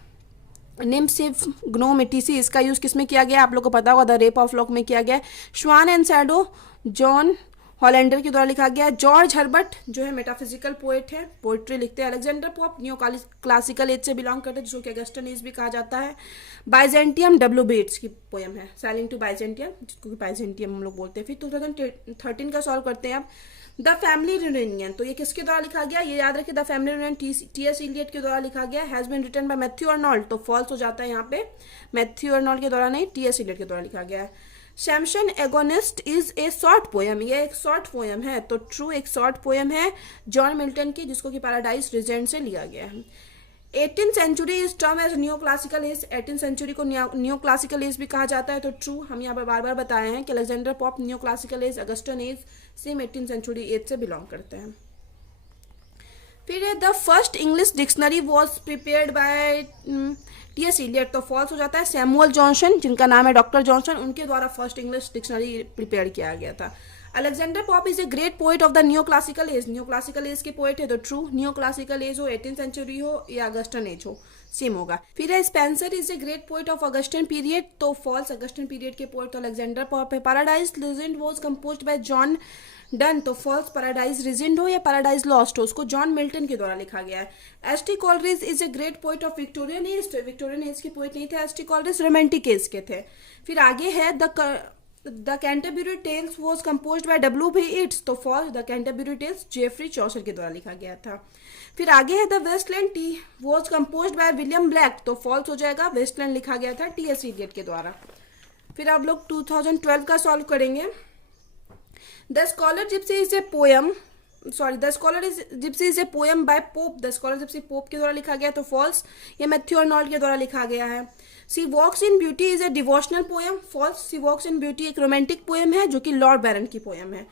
निम्सिफ ग्नोम एटीसी, इसका यूज किसमें किया गया? आप लोग को पता होगा, द रेप ऑफ लॉक में किया गया है। श्वान एंड शैडो जॉन हॉलैंडर के द्वारा लिखा गया है। जॉर्ज हर्बर्ट जो है मेटाफिजिकल पोएट है, पोएट्री लिखते हैं। Alexander Pope new classical as से बिलोंग करते हैं, जिसको कि अगस्टन एज भी कहा जाता है। Byzantium W.B. Yeats की पोएम है, सैलिंग टू बाइजेंटियम, जिसको कि बाइजेंटियम हम लोग बोलते हैं। फिर 2013 का सॉल्व करते हैं आप। द फैमिली रियूनियन, तो ये किसके द्वारा लिखा गया? ये याद रखिए, the family reunion T.S. Elliot के द्वारा लिखा गया। Has been written by Matthew Arnold, तो फॉल्स हो जाता है यहाँ पे, मैथ्यू अर्नोल्ड के द्वारा नहीं, T.S. इलियट के द्वारा लिखा गया है। Samson agonist is a short poem, ये एक शॉर्ट पोएम है, तो ट्रू, एक शॉर्ट पोएम है जॉन मिल्टन की, जिसको कि पैराडाइज रिजेंट से लिया गया है। 18th century is term as new classical age. 18th century को न्यू क्लासिकल एज भी कहा जाता है, तो ट्रू। हम यहाँ पर बार बार बताए हैं कि Alexander Pope new classical age, Augustan age same 18th century age से बिलोंग करते हैं। फिर the first English dictionary was prepared by T.S. Eliot, तो फॉल्स हो जाता है। सैमुअल जॉनसन, जिनका नाम है डॉक्टर जॉनसन, उनके द्वारा फर्स्ट इंग्लिश डिक्शनरी प्रिपेयर किया गया था। Alexander Pope is a great poet of the new classical as. New classical as के पोएट है, तो ट्रू। न्यू क्लासिकल एज हो 18th सेंचुरी हो या अगस्टन एज हो, सेम होगा। फिर है Spenser is a great poet of Augustan period, तो फॉल्स। अगस्टन पीरियड के पोएट तो अलेक्जेंडर पॉप है। Paradise legend was composed by John Donne, तो फॉल्स, पैराडाइज रिजेंड हो या पैराडाइज लॉस्ट हो, उसको जॉन मिल्टन के द्वारा लिखा गया है। ST. Coleridge is a great poet of Victorian age, तो विक्टोरियन एज के पोइट नहीं थे एस.टी. कॉलरिज, रोमांटिक एज के थे। फिर आगे है the Canterbury Tales was composed by W.B. Yeats, तो false, the Canterbury Tales Geoffrey Chaucer के द्वारा लिखा गया था। फिर आगे है the Wasteland T was composed by William Blake, तो फॉल्स हो जाएगा, वेस्टलैंड लिखा गया था T.S. Eliot के द्वारा। फिर आप लोग 2012 का सॉल्व करेंगे। The scholar gypsy is a poem, the scholar gypsy is a poem bye pope, the scholar Gypsy pope के द्वारा लिखा गया, तो फॉल्स, ये मैथ्यू अर्नोल्ड के द्वारा लिखा गया है। She walks in beauty is a devotional poem, false, she walks in beauty एक रोमांटिक पोएम है जो कि लॉर्ड बैरन की पोएम है।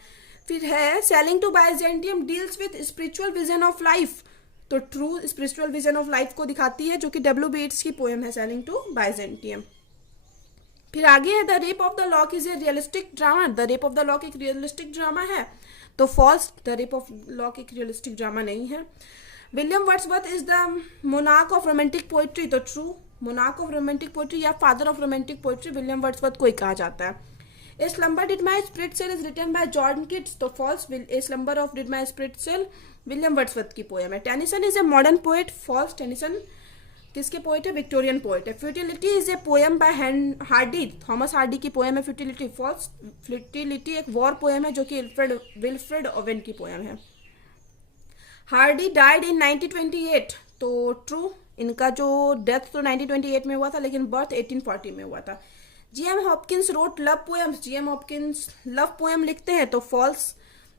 फिर है selling to Byzantium deals with spiritual vision of life, तो true, spiritual vision of life को दिखाती है जो कि W.B. Yeats की पोएम है सेलिंग टू बाइजेंटियम। फिर आगे है the rape of the lock is a realistic drama, the rape of the lock एक रियलिस्टिक ड्रामा है, तो false, the rape of lock एक रियलिस्टिक ड्रामा नहीं है। William Wordsworth is the monarch of romantic poetry, तो true, monarch of romantic poetry या father of romantic poetry William Wordsworth को ही कहा जाता है। A slumber did my spirit seal is written by John Keats, तो false, a slumber of did my spirit seal William Wordsworth की poem है। Tennyson is a modern poet, false, Tennyson किसके poet है, विक्टोरियन पोएट है। Futility is a poem by Hardy, Thomas Hardy की poem है Futility, false, Futility एक war poem है जो कि विल्फ्रेड ओवेन की पोएम है। हार्डी डाइड इन 1928, तो ट्रू, इनका जो डेथ तो 1928 में हुआ था लेकिन बर्थ 1840 में हुआ था। G.M. Hopkins wrote love poems, G.M. Hopkins love poem लिखते हैं, तो false,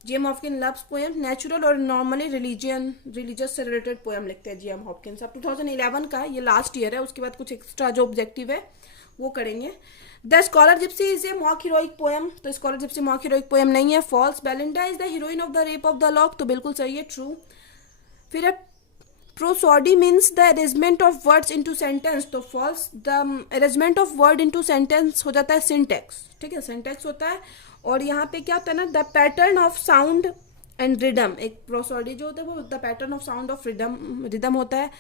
G.M. Hopkins love poem natural और नॉर्मली रिलीजियस से रिलेटेड पोएम लिखते हैं G.M. हॉपकिंस। अब 2011 का ये लास्ट ईयर है, उसके बाद कुछ एक्स्ट्रा जो ऑब्जेक्टिव है वो करेंगे। The scholar gypsy is a mock heroic poem, तो scholar gypsy mock heroic poem नहीं है, false. Belinda is the heroine of the rape of the lock, तो बिल्कुल सही है, ट्रू। फिर prosody means the arrangement of words into sentence, तो false, the arrangement of word into sentence हो जाता है सिंटेक्स, ठीक है, सिंटेक्स होता है। और यहाँ पे क्या होता है ना, the pattern of sound and rhythm, एक प्रोसोडी जो होता है वो the pattern of sound of rhythm होता है।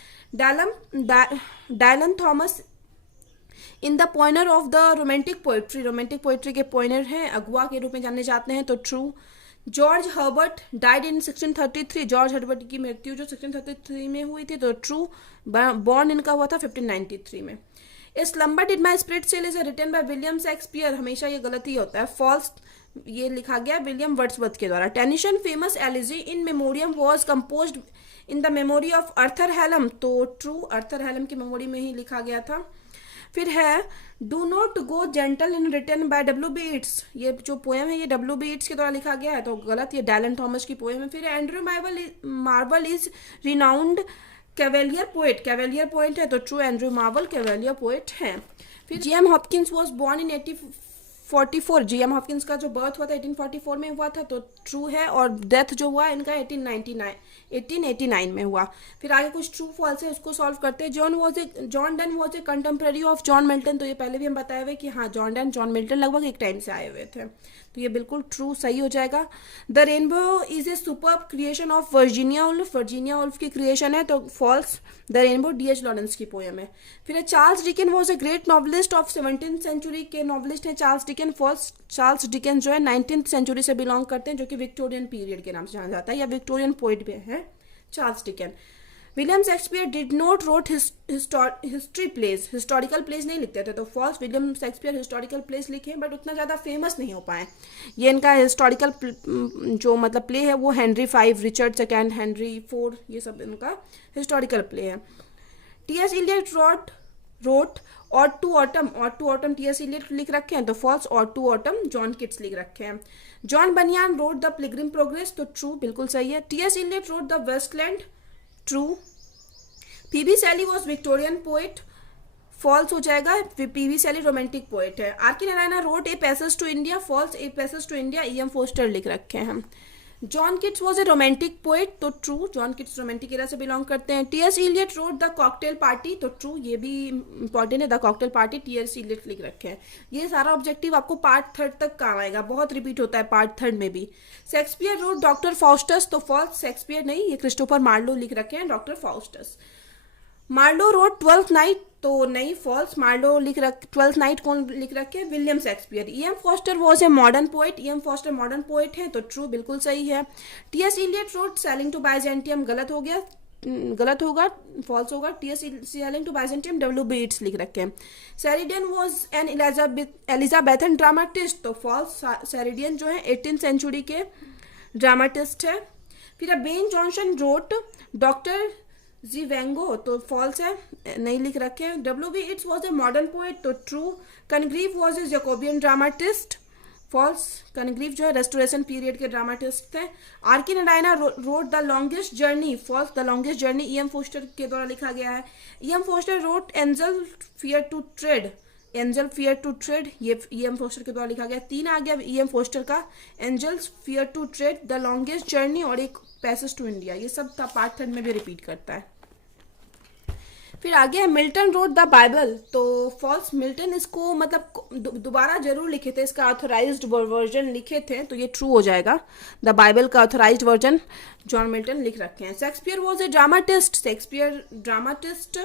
Dylan Thomas in the pioneer of the romantic poetry के पॉइनर हैं, अगुआ के रूप में जाने जाते हैं, तो true. George Herbert died in 1633, George Herbert की मृत्यु जो 1633 में हुई थी, तो ट्रू। बॉर्न इनका हुआ था 1593 में। A slumber did my spirit seal is written by William Shakespeare, हमेशा ये गलत ही होता है, फॉल्स, ये लिखा गया विलियम वर्ड्सवर्थ के द्वारा। Tennyson famous elegy In Memoriam was composed in the memory of Arthur Hallam, तो ट्रू, अर्थर हेलम की मेमोरी में ही लिखा गया था। फिर है do not go gentle in written by W.B. Yeats, ये जो पोएम है ये W.B. Yeats के द्वारा लिखा गया है, तो गलत, ये डायलन थॉमस की पोएम है। फिर Andrew Marvel is renowned cavalier poet है, तो true, Andrew Marvel cavalier poet है। फिर G.M. Hopkins was born in 1844, G.M. Hopkins का जो बर्थ हुआ था 1844 में हुआ था, तो ट्रू है। और डेथ जो हुआ इनका 1889 में हुआ। फिर आगे कुछ ट्रू फॉल्स है, उसको सॉल्व करते हैं। John Donne was a contemporary of John Milton, तो ये पहले भी हम बताए हुए कि हाँ, जॉन डन जॉन मिल्टन लगभग एक टाइम से आए हुए थे, तो ये बिल्कुल ट्रू सही हो जाएगा। The Rainbow is a superb creation of Virginia Woolf की क्रिएशन है, तो false, the Rainbow D.H. Lawrence की पोएम है। फिर Charles Dickens was a great novelist of 17th century के नॉवलिस्ट हैं Charles Dickens, false. Charles Dickens जो है 19th सेंचुरी से बिलोंग करते हैं, जो कि विक्टोरियन पीरियड के नाम से जाना जाता है, या विक्टोरियन पोइट भी है Charles Dickens. William Shakespeare did not wrote history plays, historical plays नहीं लिखते थे, तो false, William Shakespeare historical plays लिखे बट उतना ज़्यादा फेमस नहीं हो पाए। ये इनका हिस्टोरिकल जो मतलब प्ले है वो Henry V, Richard II, Henry IV, ये सब इनका हिस्टोरिकल प्ले है। T.S. Eliot रोट और टू ऑटम T.S. Eliot लिख रखे हैं, तो फॉल्स, और टू ऑटम जॉन किट्स लिख रखे हैं। John Bunyan wrote the Pilgrim progress, तो ट्रू, बिल्कुल सही है। T.S. Eliot wrote the waste land, true. P.B. Shelley was Victorian poet, false हो जाएगा, P.B. Shelley रोमांटिक पोएट है। R.K. Narayan wrote a passage to India, false, a passage to India E.M. Forster लिख रखे हैं। John Keats was a romantic poet, तो true, John Keats romantic era से belong करते हैं। T.S. Eliot wrote the cocktail party, तो true, ये भी इंपॉर्टेंट है, the cocktail party T.S. Eliot लिख रखे हैं। ये सारा ऑब्जेक्टिव आपको पार्ट 3 तक काम आएगा, बहुत रिपीट होता है पार्ट 3 में भी। शेक्सपियर रोट डॉक्टर फाउस्टस, तो फॉल्स, शेक्सपियर नहीं, ये क्रिस्टोफर मार्लो लिख रखे हैं डॉक्टर फाउस्टस। मार्लो रोट तो नहीं, फॉल्स। मार्लो लिख रख, ट्वेल्थ नाइट कौन लिख रखे है? William Shakespeare. E M. Forster was a modern poet. E M. Forster modern poet है, तो ट्रू, बिल्कुल सही है। T S. Eliot wrote Sailing to Byzantium, गलत हो गया, गलत होगा, फॉल्स होगा। T S. Sailing to Byzantium W.B. Yeats लिख रखे हैं। Sheridan was an Elizabethan dramatist, तो फॉल्स। सेरिडियन जो है 18th सेंचुरी के ड्रामाटिस्ट है। फिर Ben Jonson wrote Doctor Zhivago, तो फॉल्स है, नहीं लिख रखे हैं। W.B. Yeats was a modern poet, तो true. Congreve was a Jacobean dramatist, false. Congreve जो है रेस्टोरेशन पीरियड के ड्रामाटिस्ट थे। R K. Narayana wrote the longest journey, false. The longest journey E M. Forster के द्वारा लिखा गया है। E M. Forster wrote angel fear to tread, angel fear to tread, ये ई.एम. फोस्टर के द्वारा लिखा गया। 3 आ गया ई.एम. फोस्टर का, Angels Fear to Tread, The longest Journey और एक पैसेज टू इंडिया, ये सब था पार्ट 3 में भी रिपीट करता है। फिर आगे है मिल्टन रोट द बाइबल, तो फॉल्स। मिल्टन इसको मतलब दोबारा जरूर लिखे थे, इसका ऑथोराइज्ड वर्जन लिखे थे, तो ये ट्रू हो जाएगा। द बाइबल का ऑथोराइज्ड वर्जन जॉन मिल्टन लिख रखे हैं। Shakespeare was a dramatist, Shakespeare dramatist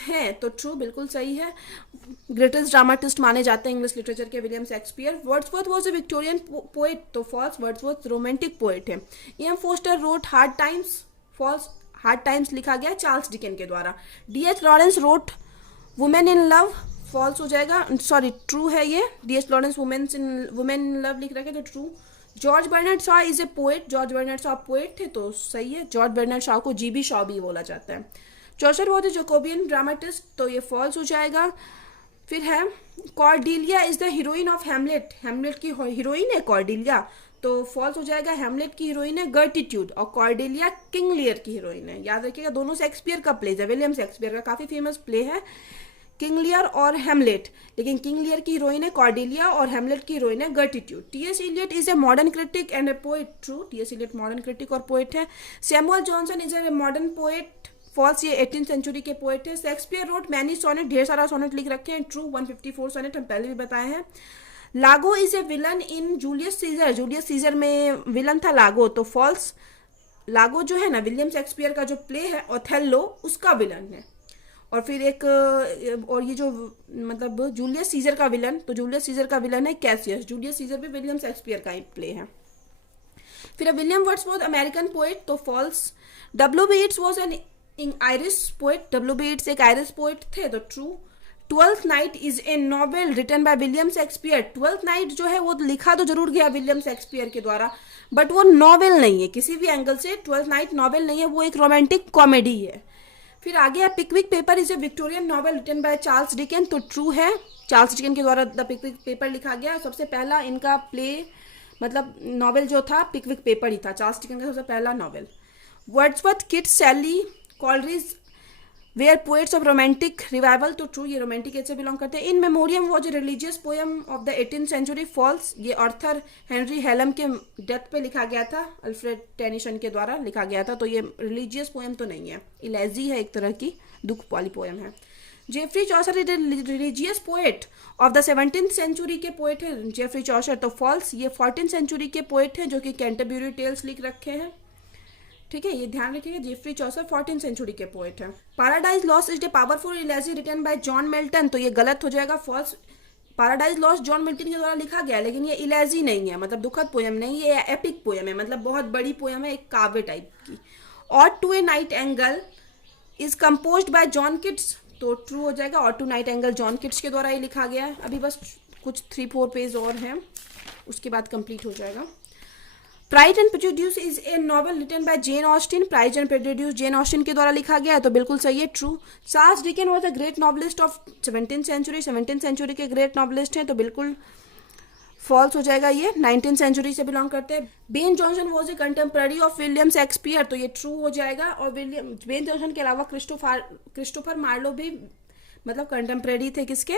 है, तो ट्रू, बिल्कुल सही है। ग्रेटेस्ट ड्रामाटिस्ट माने जाते हैं इंग्लिश लिटरेचर के William Shakespeare. Wordsworth was a Victorian poet, तो फॉल्स। वर्ड्सवर्थ रोमांटिक पोएट है। E M. Forster wrote Hard Times, false. Hard Times लिखा गया चार्ल्स डिकेन के द्वारा। D H. Lawrence wrote Women in Love, false हो जाएगा, सॉरी, ट्रू है ये। D H. Lawrence Women in Love लिख रखे, तो true. George Bernard Shaw is a poet, George Bernard Shaw poet थे, तो सही है। जॉर्ज बर्नार्ड शॉ को G.B. शॉ भी बोला जाता है। चौसर वॉज ए जैकोबियन ड्रामाटिस्ट, तो ये फॉल्स हो जाएगा। फिर है Cordelia is the heroine of Hamlet, Hamlet की हीरोइन है कॉर्डेलिया, तो फॉल्स हो जाएगा। हैमलेट की हीरोइन है गर्टिट्यूड और कॉर्डेलिया किंग लियर की हीरोइन है। याद रखिएगा, दोनों शेक्सपियर का प्ले है, विलियम शेक्सपियर का काफी फेमस प्ले है किंग लियर और हैमलेट, लेकिन किंग लियर की हीरोइन है कॉर्डेलिया और हैमलेट की हीरोइन है गर्टिट्यूड। T S. Eliot is a modern critic and a poet, true. T S. Eliot modern critic और पोएट है। Samuel Johnson is a modern poet, false, ये 18th सेंचुरी के पोएट है। शेक्सपियर रोट मैनी सोनेट, ढेर सारा सोनेट लिख रखे हैं, ट्रू। 154 सोनेट हम पहले भी बताए हैं। लागो is a villain in Julius Caesar, Julius Caesar में विलन था लागो, तो फॉल्स। लागो जो है ना विलियम शेक्सपियर का जो प्ले है ओथेलो, उसका विलन है। और फिर एक और ये जो मतलब जूलियस सीजर का विलन, तो जूलियस सीजर का विलन है कैसियस। जूलियस सीजर भी विलियम शेक्सपियर का ही प्ले है। फिर विलियम वर्ड्सवर्थ अमेरिकन पोएट, तो false. W.B. Yeats was an Irish poet, W.B. Yeats एक आयरिश पोएट थे, तो true. Twelfth Night is a novel written by William Shakespeare, Twelfth Night जो है वो लिखा तो जरूर गया विलियम शेक्सपियर के द्वारा, बट वो नॉवेल नहीं है किसी भी एंगल से। ट्वेल्थ नाइट नॉवेल नहीं है, वो एक रोमांटिक कॉमेडी है। फिर आगे है Pickwick paper is a Victorian novel written by Charles Dickens, तो ट्रू है। चार्ल्स डिकेन के द्वारा द पिकविक पेपर लिखा गया। सबसे पहला इनका प्ले मतलब नॉवेल जो था पिकविक पेपर ही था, चार्ल्स डिकेन का सबसे पहला novel. Wordsworth, Keats, Shelley, Coleridge were poets of romantic revival, तो ट्रू, ये रोमांटिक एज से बिलोंग करते हैं। In Memoriam was a religious poem of the 18th century, false. ये ऑर्थर हेनरी हेलम के डेथ पे लिखा गया था, अल्फ्रेड टेनिसन के द्वारा लिखा गया था, तो ये रिलीजियस पोएम तो नहीं है, इलेजी है, एक तरह की दुख वाली पोएम है। Geoffrey Chaucer is a religious poet of the 17th century के पोएट है जेफरी चॉसर, तो फॉल्स। ये 14th सेंचुरी के पोएट हैं जो कि कैंटरबरी टेल्स लिख रखे हैं, ठीक है, ये ध्यान रखिएगा। जेफरी चॉसर 14th सेंचुरी के पोएट हैं। Paradise Lost is a powerful elegy written by John Milton, तो ये गलत हो जाएगा, false. Paradise lost John Milton के द्वारा लिखा गया, लेकिन ये इलेजी नहीं है, मतलब दुखद पोएम नहीं, ये एपिक पोएम है, मतलब बहुत बड़ी पोएम है, एक काव्य टाइप की। Ode to a Nightingale is composed by John Keats, तो ट्रू हो जाएगा। Ode to Nightingale John Keats के द्वारा ही लिखा गया है। अभी बस कुछ 3-4 पेज और हैं, उसके बाद कंप्लीट हो जाएगा। Pride and Prejudice is a novel written by Jane Austen, Pride and Prejudice Jane Austen के द्वारा लिखा गया है, तो बिल्कुल सही है, true. Charles Dickens was a great novelist of 17th century, 17th century के ग्रेट नॉवलिस्ट हैं, तो बिल्कुल फॉल्स हो जाएगा, ये 19th सेंचुरी से बिलोंग करते हैं। Ben Jonson was a contemporary of William Shakespeare, तो ये ट्रू हो जाएगा। और बेन जॉनसन के अलावा क्रिस्टोफर मार्लो भी मतलब कंटेम्प्रेरी थे किसके,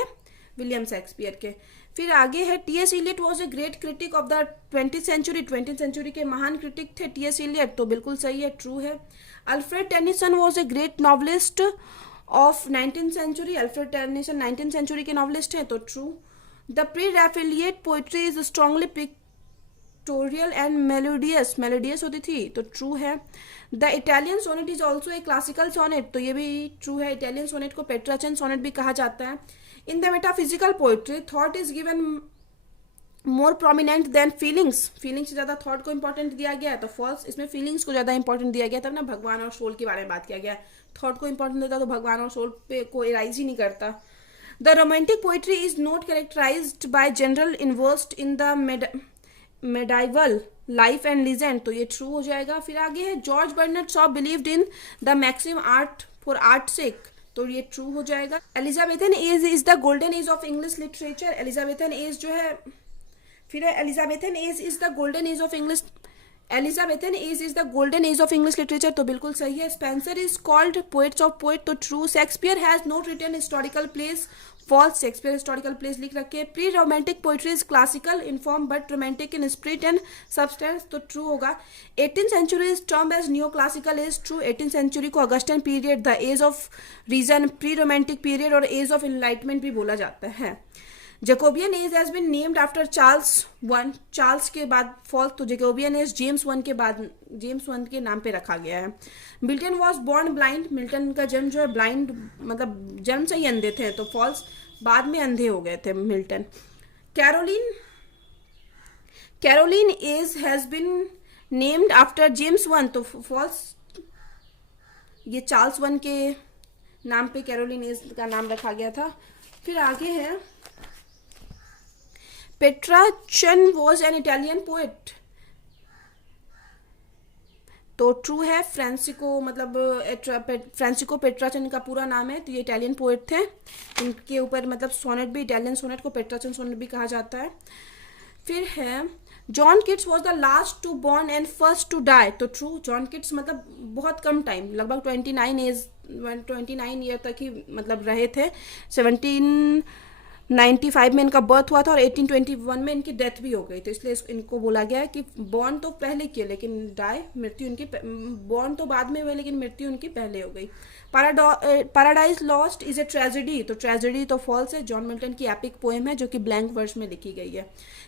विलियम शेक्सपियर के। फिर आगे है T S. Eliot was a great critic of the 20th century, 20th century के महान क्रिटिक थे टी.एस. इलियट, तो बिल्कुल सही है, ट्रू है। Alfred Tennyson was a great novelist of 19th century, Alfred Tennyson 19th century के नॉवलिस्ट हैं, तो true. The pre Raphaelite poetry is strongly pastoral and melodious, melodious होती थी तो ट्रू है। The Italian sonnet is also a classical sonnet, तो ये भी ट्रू है। इटालियन सोनेट को पेट्राचन सोनेट भी कहा जाता है। In the metaphysical poetry thought is given more prominent than feelings, feelings से ज़्यादा थॉट को इंपॉर्टेंट दिया गया है तो फॉल्स, इसमें फीलिंग्स को ज़्यादा इंपॉर्टेंट दिया गया, तब ना भगवान और सोल के बारे में बात किया गया। थॉट को इंपॉर्टेंट देता तो भगवान और सोल पे को एराइज ही नहीं करता। The romantic poetry is not characterized by general inversed in the medieval life and legend, तो ये ट्रू हो जाएगा। फिर आगे है George Bernard Shaw believed in the maxim art for art sake, तो ये ट्रू हो जाएगा। Elizabethan age is the golden age of English literature, Elizabethan age जो है, फिर Elizabethan age is the golden age of English, Elizabethan age is the golden age of English literature, तो बिल्कुल सही है। Spenser is called poets of poet, तो true. Shakespeare has not written historical plays, false. Shakespeare historical plays लिख रखे। Pre romantic poetry is classical in form but romantic in spirit and substance, तो true होगा। 18th century is term as new classical age, true. 18th century को Augustan period, the age of reason, pre romantic period और age of enlightenment भी बोला जाता है। Jacobean age has been named after Charles one, Charles के बाद false, तो Jacobian as James one के बाद, जेम्स वन के नाम पे रखा गया है। Milton was born blind, Milton का जन्म जो है ब्लाइंड, मतलब जन्म से ही अंधे थे, तो फॉल्स, बाद में अंधे हो गए थे Milton. Caroline age has been named after James one, तो फॉल्स, ये चार्ल्स वन के नाम पे कैरोलिन एज का नाम रखा गया था। फिर आगे है पेट्राचन वॉज एन इटालियन पोएट, तो ट्रू है। फ्रांसिको, मतलब फ्रांसिको पेट्राचन का पूरा नाम है, तो ये इटालियन पोएट थे। इनके ऊपर मतलब सोनेट भी, इटालियन सोनेट को पेट्राचन सोनेट भी कहा जाता है। फिर है John Keats was the last to born and first to die, तो ट्रू। जॉन किट्स मतलब बहुत कम टाइम, लगभग 29 ईयर तक ही मतलब रहे थे। 1795 में इनका बर्थ हुआ था और 1821 में इनकी डेथ भी हो गई, तो इसलिए इनको बोला गया है कि बॉर्न तो पहले किए लेकिन डाई, मृत्यु उनकी, बॉर्न तो बाद में हुए लेकिन मृत्यु उनकी पहले हो गई। Paradise Lost is a tragedy, तो ट्रेजेडी तो फॉल्स है। जॉन मिल्टन की एपिक पोएम है जो कि ब्लैंक वर्स में लिखी गई है।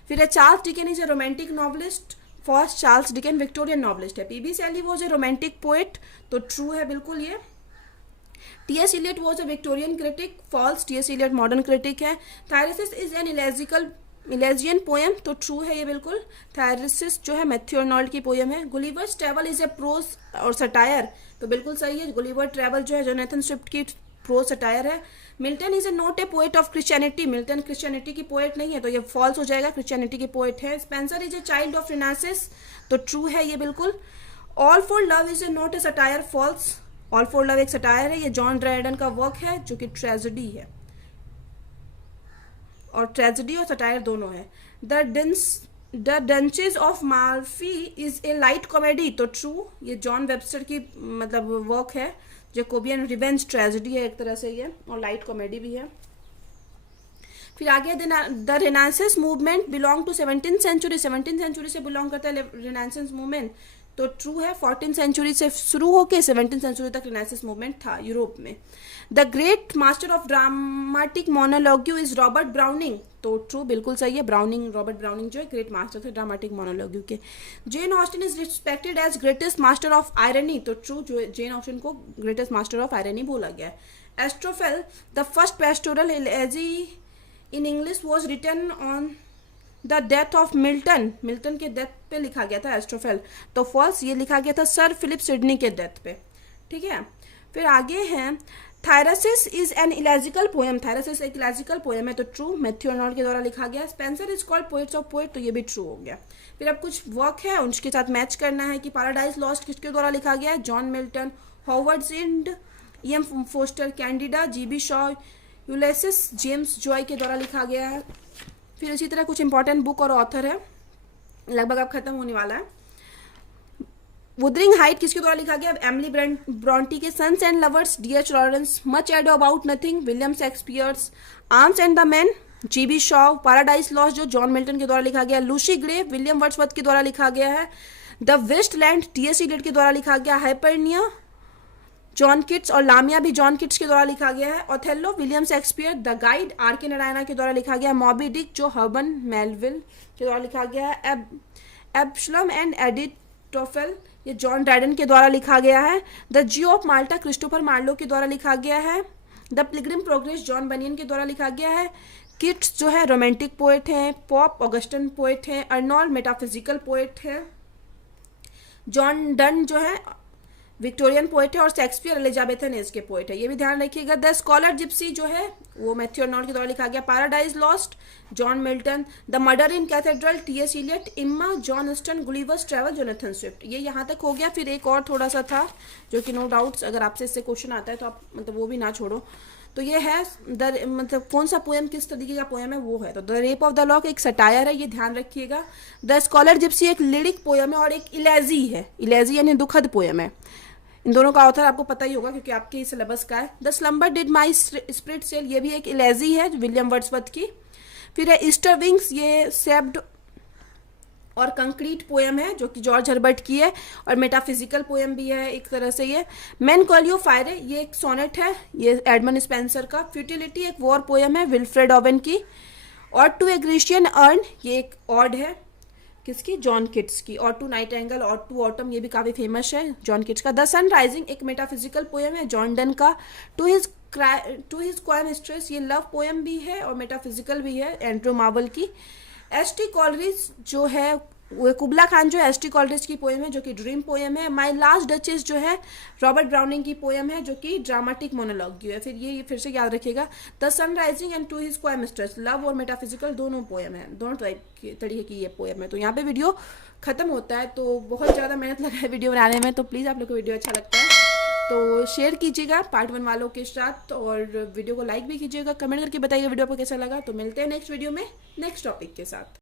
फिर है Charles Dickens is a romantic novelist, false. Charles Dickens Victorian novelist है। PB Shelley was a romantic poet, तो ट्रू है बिल्कुल ये। T S. Eliot was a Victorian critic, false. T S. Eliot modern critic है। Thyrsis is an elegiac poem, तो true है ये बिल्कुल। थायरसिस जो है मैथ्यू आर्नोल्ड की पोएम है। Gulliver's travel is a prose और सटायर, तो बिल्कुल सही है। गुलिवर ट्रैवल जो है जोनाथन स्विफ्ट की प्रोज सटायर है। Milton is a not A poet of Christianity, Milton Christianity की पोएट नहीं है, तो ये फॉल्स हो जाएगा, क्रिश्चियनिटी की पोएट है। Spenser is a child of renaissance, true true है ये बिल्कुल। All for love is a not a satire, false. All for love एक सटायर है, ये जॉन ड्रायडन का वर्क है जो कि ट्रेजेडी है, और ट्रेजेडी और सटायर दोनों है। The duchess of Malfi is a light comedy, true true. ये जॉन वेबस्टर की मतलब वर्क है। जैकोबियन रिवेंज ट्रेजेडी है एक तरह से ये, और लाइट कॉमेडी भी है। फिर आगे the Renaissance movement belong to 17th century, 17th century से बिलोंग करता है रेनासेंस मूवमेंट, तो ट्रू है। 14th सेंचुरी से शुरू होकर 17th सेंचुरी तक रेनेसांस मूवमेंट था यूरोप में। The great master of dramatic monologue is Robert Browning, true true बिल्कुल सही है। ब्राउनिंग, रॉबर्ट ब्राउनिंग जो है ग्रेट मास्टर थे ड्रामेटिक मोनोलॉग्यू के। Jane Austen is respected as greatest master of irony, true ट्रू, जो जेन ऑस्टिन को ग्रेटेस्ट मास्टर ऑफ आयरनी बोला गया है। Astrophel the first pastoral elegy in English was written on the death of Milton, Milton के death पे लिखा गया था एस्ट्रोफेल, तो फॉल्स। ये लिखा गया था सर फिलिप सिडनी के डेथ पे, ठीक है। फिर आगे है थायरसिस इज एन इलेजिकल पोएम, थायरसिस एक इलेजिकल पोएम है, तो ट्रू। मैथ्यू आर्नोल्ड के द्वारा लिखा गया। Spencer is called poets of poet, तो ये भी ट्रू हो गया। फिर अब कुछ वर्क है उनके साथ मैच करना है कि पैराडाइज लॉस्ट किसके द्वारा लिखा गया है, John Milton, Howards End, E.M. Forster, Candida, G.B. Shaw, Ulysses James Joyce के द्वारा लिखा गया है। फिर इसी तरह कुछ इंपॉर्टेंट बुक और ऑथर है, लगभग अब खत्म होने वाला है। वुदरिंग हाइट किसके द्वारा लिखा गया, एमिली ब्रॉन्टी के Sons and Lovers, D.H. Lawrence, Much Ado About Nothing, William Shakespeare's, Arms and the Man, G.B. Shaw, Paradise Lost जो जॉन मिल्टन के द्वारा लिखा गया, लूसी ग्रे विलियम वर्ड्सवर्थ के द्वारा लिखा गया है, द वेस्टलैंड T.S. इलियट के द्वारा लिखा गया, हाइपरनिया जॉन किट्स और लामिया भी जॉन किट्स के द्वारा लिखा गया है, Othello William Shakespeare, the guide R.K. Narayana के द्वारा लिखा गया, मॉबी डिक जो हर्बन मेलविल के द्वारा लिखा गया है, एब्शलम एंड एडिटोफेल, ये जॉन ड्राइडन के द्वारा लिखा गया है। The Jew of Malta Christopher Marlowe के द्वारा लिखा गया है। The Pilgrim Progress John Bunyan के द्वारा लिखा गया है। किट्स जो है रोमांटिक पोएट हैं। पॉप ऑगस्टन पोएट हैं। अर्नोल्ड मेटाफिजिकल पोएट है। जॉन डन जो है विक्टोरियन पोएट है। और शेक्सपियर एलिजाबेथन एज के पोएट है, ये भी ध्यान रखिएगा। द स्कॉलर जिप्सी जो है वो मैथ्यू अर्नोल्ड के द्वारा लिखा गया। Paradise lost John Milton. The murder in cathedral T S. Eliot. Emma John Austen. Gulliver's travel Jonathan Swift. ये यहाँ तक हो गया। फिर एक और थोड़ा सा था जो कि नो डाउट्स अगर आपसे इससे क्वेश्चन आता है तो आप मतलब वो भी ना छोड़ो। तो ये है मतलब कौन सा पोएम किस तरीके का पोएम है वो है। तो the rape of the lock एक सटायर है, ये ध्यान रखिएगा। द स्कॉलर जिप्सी एक लिरिक पोएम है और एक इलेजी है। इलेजी यानी दुखद पोएम है। इन दोनों का ऑथर आपको पता ही होगा क्योंकि आपके सिलेबस का है। The Slumber did my spirit Seal, ये भी एक इलेजी है विलियम वर्ड्सवर्थ की। फिर है ईस्टर विंग्स, ये सेप्ड और कंक्रीट पोएम है जो कि जॉर्ज हर्बर्ट की है और मेटाफिजिकल पोएम भी है एक तरह से। ये मैन कॉल यू फायर है, ये एक सोनेट है, ये एडमंड स्पेंसर का। फ्यूटिलिटी एक वॉर पोएम है विल्फ्रेड ओवेन की। और टू ए ग्रीशियन अर्न, ये एक ऑड है किसकी, जॉन किट्स की। और टू नाइट एंगल और टू ऑटम, ये भी काफ़ी फेमस है जॉन किट्स का। द सन राइजिंग एक मेटाफिजिकल पोएम है जॉन डन का। टू हिज क्वाइन स्ट्रेस, ये लव पोएम भी है और मेटाफिजिकल भी है एंड्रू मार्वल की। एस.टी. कॉलरिज जो है वो कुबला खान जो है एस.टी. कॉलरिज की पोएम है जो कि ड्रीम पोएम है। माई लास्ट डचेस जो है रॉबर्ट ब्राउनिंग की पोएम है जो कि ड्रामेटिक मोनोलॉग है। फिर ये फिर से याद रखिएगा। The Sun Rising and To His Coy Mistress, love और मेटाफिजिकल दोनों पोएम है, दोनों तरीके की ये पोएम है। तो यहाँ पे वीडियो खत्म होता है। तो बहुत ज़्यादा मेहनत लगा है वीडियो बनाने में, तो प्लीज़ आप लोग को वीडियो अच्छा लगता है तो शेयर कीजिएगा पार्ट 1 वालों के साथ और वीडियो को लाइक भी कीजिएगा। कमेंट करके बताइएगा वीडियो आपको कैसा लगा। तो मिलते हैं नेक्स्ट वीडियो में नेक्स्ट टॉपिक के साथ।